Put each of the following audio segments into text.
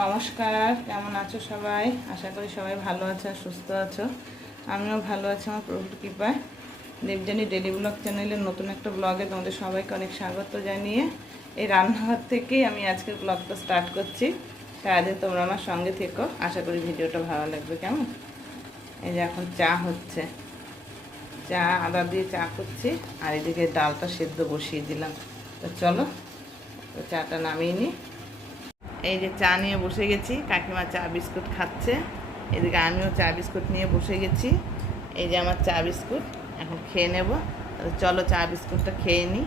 নমস্কার, কেমন আছো সবাই? আশা করি সবাই ভালো আছো, সুস্থ আছো। আমিও ভালো আছি আমার প্রভুর কৃপায়। দেবযানী ডেলি ব্লগ চ্যানেলের নতুন একটা ব্লগে তোমাদের সবাইকে অনেক স্বাগত জানিয়ে এই রান্নাঘর থেকেই আমি আজকের ব্লগটা স্টার্ট করছি। সারাদিন তোমরা আমার সঙ্গে থেকো, আশা করি ভিডিওটা ভালো লাগবে। কেমন? এই যে এখন চা হচ্ছে, চা আদা দিয়ে চা করছি, আর এদিকে ডালটা সেদ্ধ বসিয়ে দিলাম। তো চলো চাটা নামিয়ে নিই। এই যে চা নিয়ে বসে গেছি, কাকিমা চা বিস্কুট খাচ্ছে, এদিকে আমিও চা বিস্কুট নিয়ে বসে গেছি। এই যে আমার চা বিস্কুট, এখন খেয়ে নেব। চলো চা বিস্কুটটা খেয়ে নিই।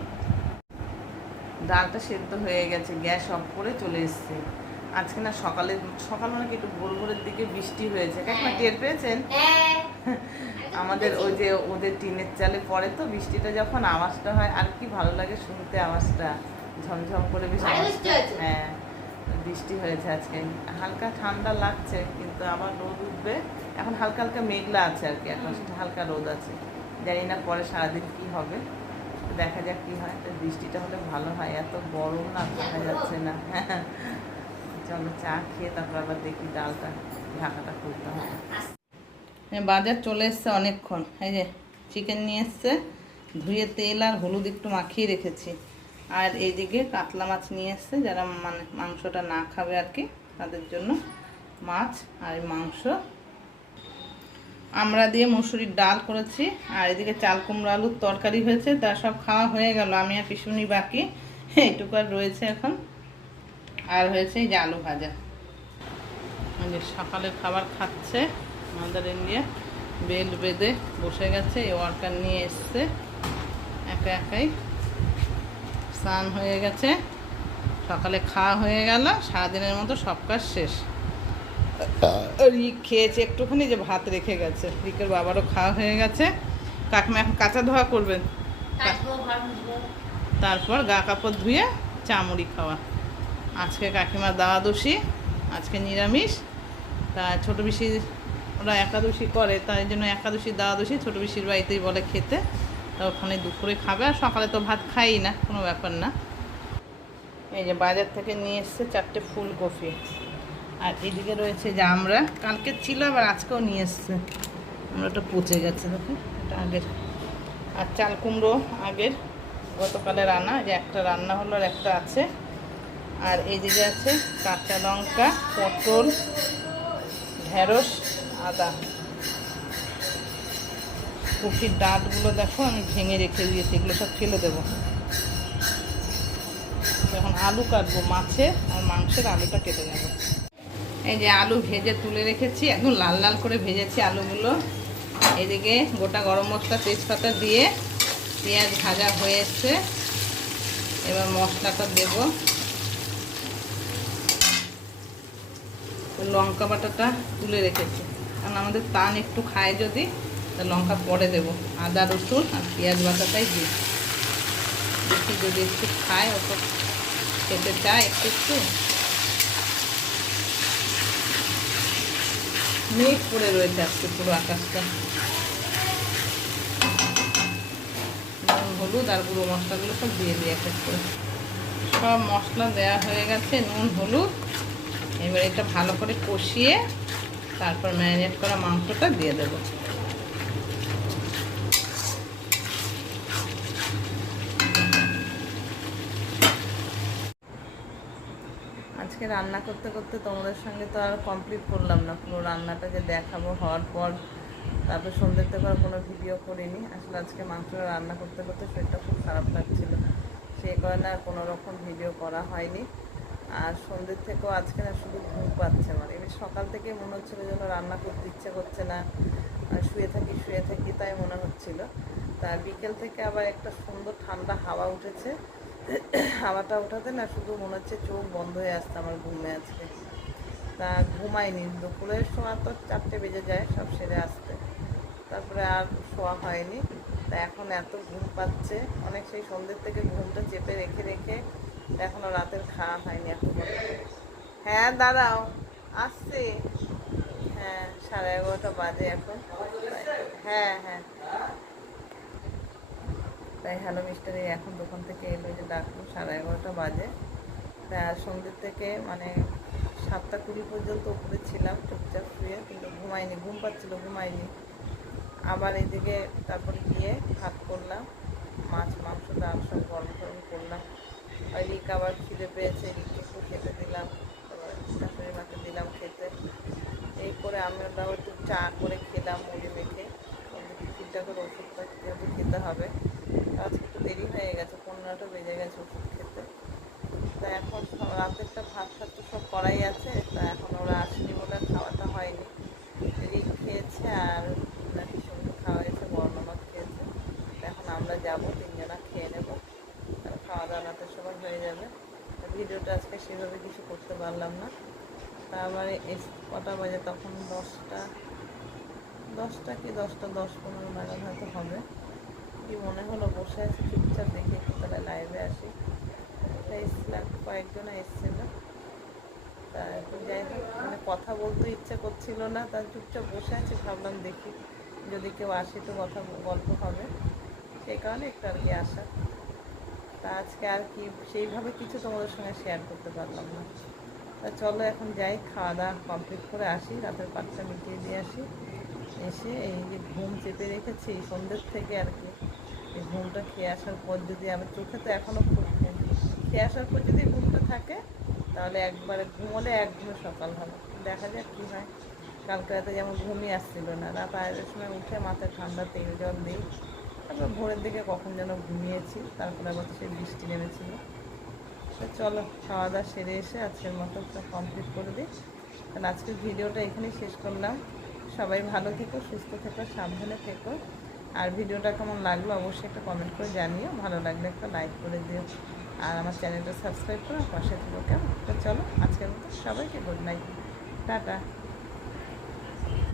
ডালটা সেদ্ধ হয়ে গেছে, গ্যাস অফ করে চলে এসছে। আজকে না সকাল নাকি একটু ভোরের দিকে বৃষ্টি হয়েছে, কাকিমা টের পেয়েছেন? আমাদের ওই যে ওদের টিনের চালে পড়ে, তো বৃষ্টিটা যখন আওয়াজটা হয় আর কি ভালো লাগে শুনতে, আওয়াজটা ঝমঝম করে বৃষ্টি। হ্যাঁ, বৃষ্টি হয়েছে আজকে, হালকা ঠান্ডা লাগছে, কিন্তু আবার রোদ উঠবে। এখন হালকা হালকা মেঘলা আছে আর কি, এখন হালকা রোদ আছে। জানি না পরে সারাদিন কি হবে, দেখা যাক কি হয়। বৃষ্টিটা হলে ভালো হয়, এত গরম না, দেখা যাচ্ছে না। চলো চা খেয়ে তারপর আবার দেখি ডালটা ঢাকাটা খুলতে হবে। বাজার চলে এসছে অনেকক্ষণ। এই যে চিকেন নিয়ে এসছে, ধুয়ে তেল আর হলুদ একটু মাখিয়ে রেখেছি। আর এইদিকে কাতলা মাছ নিয়ে এসছে, যারা মানে মাংসটা না খাবে আর কি, তাদের জন্য মাছ আর মাংস। আমরা দিয়ে মসুরির ডাল করেছি, আর এদিকে চাল কুমড়ো আলুর তরকারি হয়েছে। তা সব খাওয়া হয়ে গেল, আমি আর পিসুনি বাকি, এইটুকু আর রয়েছে এখন। আর হয়েছে এই যে আলু ভাজা। যে সকালের খাবার খাচ্ছে আমাদের ইন্ডিয়া, বেল বেঁধে বসে গেছে। এই ওয়ার্কার নিয়ে এসছে, একা একাই স্নান হয়ে গেছে, সকালে খাওয়া হয়ে গেল, সারাদিনের মতো সব কাজ শেষ। রিক খেয়েছে একটুখানি, যে ভাত রেখে গেছে। রিকের বাবারও খাওয়া হয়ে গেছে। কাকিমা এখন কাঁচা ধোয়া করবেন, তারপর গা কাপড় ধুয়ে চামড়ি খাওয়া। আজকে কাকিমা দ্বাদশী, আজকে নিরামিষ। তা ছোটো পিসি ওরা একাদশী করে, তাই জন্য একাদশী দ্বাদশী ছোটো পিসির বাড়িতেই বলে খেতে। তা ওখানে দুপুরে খাবে, আর সকালে তো ভাত খাই না, কোনো ব্যাপার না। এই যে বাজার থেকে নিয়ে এসছে 4টে ফুলকপি। আর এদিকে রয়েছে যে আমরা কালকে ছিল, আবার আজকেও নিয়ে এসছে। আমরাটা পচে গেছে, দেখো এটা আগের। আর চাল কুমড়ো আগের, গতকালের রান্না, যে একটা রান্না হলো আর একটা আছে। আর এইদিকে আছে কাঁচা লঙ্কা, পটল, ঢেঁড়স, আদা। কপির ডাঁটগুলো দেখো আমি ভেঙে রেখে দিয়েছি, এগুলো সব ফেলে দেবো। এখন আলু কাটবো, মাছের আর মাংসের আলুটা কেটে নেব। এই যে আলু ভেজে তুলে রেখেছি, একদম লাল লাল করে ভেজেছি আলুগুলো। এদিকে গোটা গরম মশলা তেজপাতা দিয়ে পেঁয়াজ ভাজা হয়ে এসছে। এবার মশলাটা দেব। লঙ্কা বাটাটা তুলে রেখেছি, কারণ আমাদের টান একটু খায় যদি, তা লঙ্কা পরে দেবো। আদা রসুন আর পেঁয়াজ বাটাটাই দিই, দেখি যদি একটু খায়, অত খেতে চায় একটু একটু। মেঘ পড়ে রয়েছে আজকে পুরো আকাশটা। নুন হলুদ আর গুঁড়ো মশলাগুলো সব দিয়ে দিই এক এক করে। সব মশলা দেওয়া হয়ে গেছে, নুন হলুদ। এবার এটা ভালো করে কষিয়ে তারপর ম্যারিনেট করা মাংসটা দিয়ে দেব। আজকে রান্না করতে করতে তোমাদের সঙ্গে তো আর কমপ্লিট করলাম না, পুরো রান্নাটা যে দেখাবো হওয়ার পর তারপর সন্ধ্যের থেকে আর কোনো ভিডিও করিনি। আসলে আজকে মাংসটা রান্না করতে করতে শরীরটা খুব খারাপ লাগছিল, সেই কারণে আর কোনো রকম ভিডিও করা হয়নি। আর সন্ধ্যের থেকেও আজকে না শুধু ঘুম পাচ্ছে আমার। এবার সকাল থেকে মনে হচ্ছিলো যেন রান্না করতে ইচ্ছে করছে না, শুয়ে থাকি তাই মনে হচ্ছিল। তা বিকেল থেকে আবার একটা সুন্দর ঠান্ডা হাওয়া উঠেছে, হাওয়াটা ওঠাতে না শুধু মনে হচ্ছে চোখ বন্ধ হয়ে আসছে আমার ঘুমে আজকে। তা ঘুমাইনি, দুপুরের শোয়া তো 4টে বেজে যায় সব সেরে আসতে, তারপরে আর শোয়া হয়নি। তা এখন এত ঘুম পাচ্ছে অনেক, সেই সন্ধ্যের থেকে ঘুমটা চেপে রেখে রেখে এখনও রাতের খাওয়া হয়নি এখন। হ্যাঁ দাঁড়াও, আসছে। হ্যাঁ 11:30 বাজে এখন। হ্যাঁ হ্যাঁ, তাই হ্যালো মিস্টারি এখন দোকান থেকে এলো, যে ডাকলো, 11:30 বাজে। তা সন্ধ্যের থেকে মানে 7:20 পর্যন্ত উপরে ছিলাম চুপচাপ শুয়ে, কিন্তু ঘুমাইনি, ঘুম পাচ্ছিল, ঘুমাইনি। আবার এদিকে তারপরে গিয়ে ভাত করলাম, মাছ মাংস ডাল সব গরম গরম করলাম। ওই রিক আবার খিদে পেয়েছে, রিককে একটু খেতে দিলাম, তারপর শাশুড়ি মাকে দিলাম খেতে। এই করে আমরাও একটু চা করে খেলাম মুড়ি মেখে। টিফিনটা করে ওষুধটা যেহেতু খেতে হবে, আজকে একটু দেরি হয়ে গেছে, 15টা বেজে গেছে ওষুধ খেতে। তা এখন রাতেরটা ভাত ফাত তো সব করাই আছে, তা এখন ওরা আসেনি বলে খাওয়াটা হয়নি। রিক খেয়েছে আর নাকি সঙ্গে খাওয়া হয়েছে, বর্ণ মাছ খেয়েছে। এখন আমরা যাবো, 3জনা খেয়ে নেবো, আর খাওয়া দাওয়া রাতের সময় হয়ে যাবে। ভিডিওটা আজকে সেভাবে কিছু করতে পারলাম না। তা আবার কটা বাজে তখন 10টা কি 10:10-15 নাগাদ হয়তো হবে। কি মনে হলো বসে আছি চুপচাপ, দেখি একটু তাহলে লাইভে আসি। এসেছিলাম, কয়েকজনে এসেছিলো। তা একটু যাই হোক, মানে কথা বলতে ইচ্ছা করছিল না, তা চুপচাপ বসে আছি, ভাবলাম দেখি যদি কেউ আসে তো কথা গল্প হবে, সেই কারণে একটু আর কি আসা। তা আজকে আর কি সেইভাবে কিছু তোমাদের সঙ্গে শেয়ার করতে পারলাম না। তা চলো এখন যাই, খাওয়া দাওয়া কমপ্লিট করে আসি, রাতের পাটটা মিটিয়ে দিয়ে আসি। এসে এই যে ঘুম চেপে রেখেছি সন্ধ্যের থেকে আর কি, এই ঘুমটা খেয়ে আসার পর যদি আমার চোখে তো এখনও খুব ঘুম, খেয়ে আসার পর যদি ঘুমটা থাকে তাহলে একবারে ঘুমোলে একদম সকাল হবে, দেখা যাক কী হয়। কালকে রাতে যেমন ঘুমই আসছিল না, রাত 2টার সময় উঠে মাথায় ঠান্ডা তেল জল দিই, তারপর ভোরের দিকে কখন যেন ঘুমিয়েছি, তারপরে আবার সেই বৃষ্টি নেমেছিল। তো চলো খাওয়া দাওয়া সেরে এসে আজকের মতো সব কমপ্লিট করে দিই। তাহলে আজকের ভিডিওটা এখানেই শেষ করলাম। সবাই ভালো থেকো, সুস্থ থেকো, সাবধানে থেকো। আর ভিডিওটা কেমন লাগলো অবশ্যই একটা কমেন্ট করে জানিও, ভালো লাগলে একটা লাইক করে দিও, আর আমার চ্যানেলটা সাবস্ক্রাইব করো, পাশে থেকো, কেমন? তো চলো আজকের মতো সবাইকে গুড নাইট, টাটা।